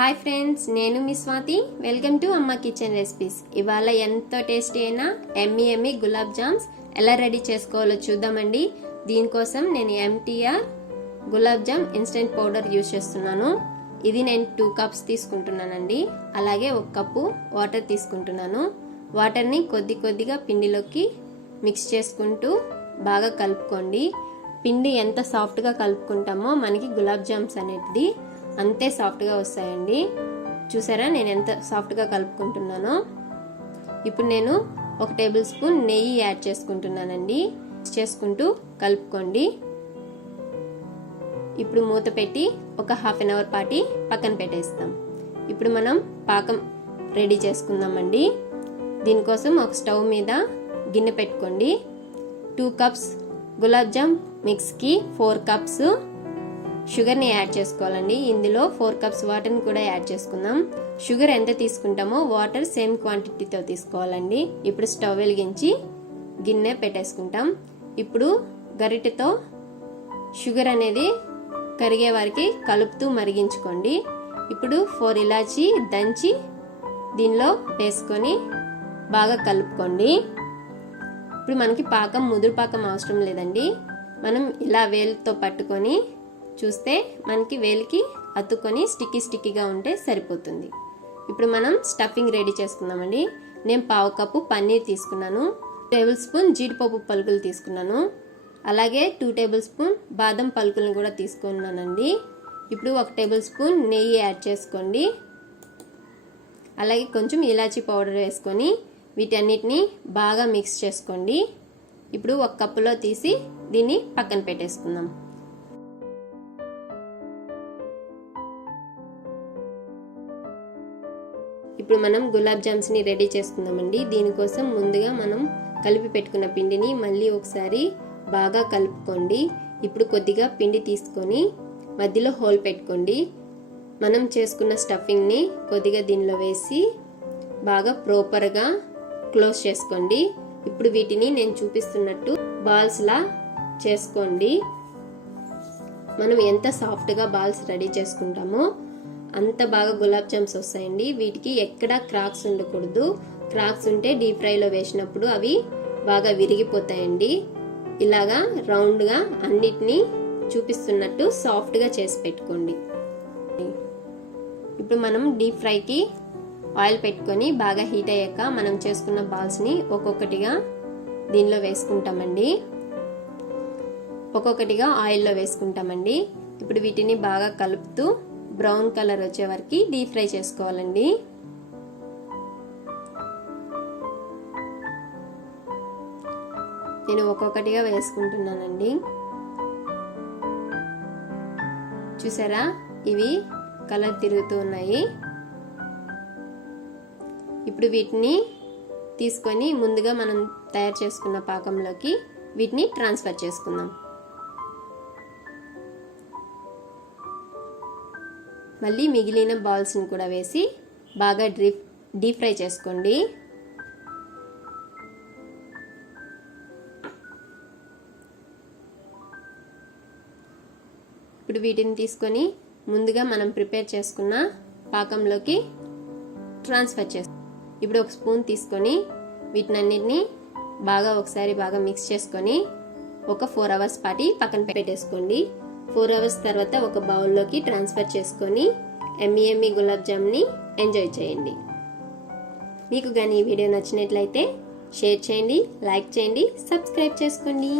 Hi friends, నేను మీ Swathi. Welcome to అమ్మ kitchen recipes. ఇవాళ ఎంతో టేస్టీ అయిన ఎమ్మి గులాబ్ జామ్స్ ఎలా రెడీ చేసుకోవాలో చూద్దామండి. దీనికోసం నేను MTR gulab jam instant powder use చేస్తున్నాను. ఇది నేను 2 కప్స్ తీసుకుంటున్నానండి. అలాగే 1 కప్పు వాటర్ తీసుకుంటున్నాను. వాటర్ని కొద్దిగా పిండిలోకి మిక్స్ చేసుకుంటూ బాగా కలుపుకోండి. పిండి ఎంత సాఫ్ట్గా కలుపుకుంటామో మనకి గులాబ్ జామ్స్ అనేది అంతే సాఫ్ట్గా వస్తాయండి. చూసారా నేను ఎంత సాఫ్ట్గా కలుపుకుంటున్నానో. ఇప్పుడు నేను 1 టేబుల్ స్పూన్ నెయ్యి యాడ్ చేసుకుంటున్నానండి. చేసుకుంటూ కలుపుకోండి. ఇప్పుడు మూత పెట్టి ఒక హాఫ్ అన్ అవర్ పాటి పక్కన పెట్టేస్తాం. ఇప్పుడు మనం పాకం రెడీ చేసుకుందామండి. దీనికోసం ఒక స్టవ్ మీద గిన్నె పెట్టుకోండి. 2 కప్స్ గులాబ్ జామ్ మిక్స్కి 4 కప్స్ షుగర్ని యాడ్ చేసుకోవాలండి. ఇందులో 4 కప్స్ వాటర్ని కూడా యాడ్ చేసుకుందాం. షుగర్ ఎంత తీసుకుంటామో వాటర్ సేమ్ క్వాంటిటీతో తీసుకోవాలండి. ఇప్పుడు స్టవ్ వెలిగించి గిన్నె పెట్టేసుకుంటాం. ఇప్పుడు గరిటెతో షుగర్ అనేది కరిగే వరకు కలుపుతూ మరిగించుకోండి. ఇప్పుడు 4 ఇలాచి దంచి దీనిలో వేసుకొని బాగా కలుపుకోండి. ఇప్పుడు మనకి పాకం ముదురు పాకం అవసరం లేదండి. మనం ఇలా వేలుతో పట్టుకొని చూస్తే మనకి వేలికి అతుక్కొని స్టిక్కీగా ఉంటే సరిపోతుంది. ఇప్పుడు మనం స్టఫింగ్ రెడీ చేసుకుందామండి. నేను 1/2 కప్పు పన్నీర్ తీసుకున్నాను. 2 టేబుల్ స్పూన్ జీడిపప్పు పలుకులు తీసుకున్నాను. అలాగే 2 టేబుల్ స్పూన్ బాదం పలుకులను కూడా తీసుకున్నానండి. ఇప్పుడు 1 టేబుల్ స్పూన్ నెయ్యి యాడ్ చేసుకోండి. అలాగే కొంచెం ఇలాచీ పౌడర్ వేసుకొని వీటన్నిటిని బాగా మిక్స్ చేసుకోండి. ఇప్పుడు 1 కప్పులో తీసి దీన్ని పక్కన పెట్టేసుకుందాం. ఇప్పుడు మనం గులాబ్ జామ్స్ని రెడీ చేసుకుందామండి. దీనికోసం ముందుగా మనం కలిపి పెట్టుకున్న పిండిని మళ్ళీ ఒకసారి బాగా కలుపుకోండి. ఇప్పుడు కొద్దిగా పిండి తీసుకొని మధ్యలో హోల్ పెట్టుకోండి. మనం చేసుకున్న స్టఫింగ్ని కొద్దిగా దీనిలో వేసి బాగా ప్రాపర్గా క్లోజ్ చేసుకోండి. ఇప్పుడు వీటిని నేను చూపిస్తున్నట్టు బాల్స్లా చేసుకోండి. మనం ఎంత సాఫ్ట్గా బాల్స్ రెడీ చేసుకుంటామో అంత బాగా గులాబ్ జామ్స్ వస్తాయండి. వీటికి ఎక్కడ క్రాక్స్ ఉండకూడదు. క్రాక్స్ ఉంటే డీప్ ఫ్రైలో వేసినప్పుడు అవి బాగా విరిగిపోతాయండి. ఇలాగా రౌండ్గా అన్నిటినీ చూపిస్తున్నట్టు సాఫ్ట్గా చేసి పెట్టుకోండి. ఇప్పుడు మనం డీప్ ఫ్రైకి ఆయిల్ పెట్టుకొని బాగా హీట్ అయ్యాక మనం చేసుకున్న బాల్స్ని ఒక్కొక్కటిగా దీనిలో వేసుకుంటామండి. ఒక్కొక్కటిగా ఆయిల్లో వేసుకుంటామండి. ఇప్పుడు వీటిని బాగా కలుపుతూ బ్రౌన్ కలర్ వచ్చే వరకు డీప్ ఫ్రై చేసుకోవాలండి. నేను ఒక్కొక్కటిగా వేసుకుంటున్నానండి. చూసారా ఇవి కలర్ తిరుగుతూ ఉన్నాయి. ఇప్పుడు వీటిని తీసుకొని ముందుగా మనం తయారు చేసుకున్న పాకంలోకి వీటిని ట్రాన్స్ఫర్ చేసుకుందాం. మళ్ళీ మిగిలిన బాల్స్ని కూడా వేసి బాగా డీప్ ఫ్రై చేసుకోండి. ఇప్పుడు వీటిని తీసుకొని ముందుగా మనం ప్రిపేర్ చేసుకున్న పాకంలోకి ట్రాన్స్ఫర్ చేస్తాం. ఇప్పుడు 1 స్పూన్ తీసుకొని వీటినన్నిటిని ఒకసారి బాగా మిక్స్ చేసుకొని ఒక 4 అవర్స్ పాటి పక్కన పెట్టేసుకోండి. 4 అవర్స్ తర్వాత ఒక బౌల్లోకి ట్రాన్స్ఫర్ చేసుకొని ఎమ్మి గులాబ్ జామ్ని ఎంజాయ్ చేయండి. మీకు కానీ ఈ వీడియో నచ్చినట్లయితే షేర్ చేయండి, లైక్ చేయండి, సబ్స్క్రైబ్ చేసుకోండి.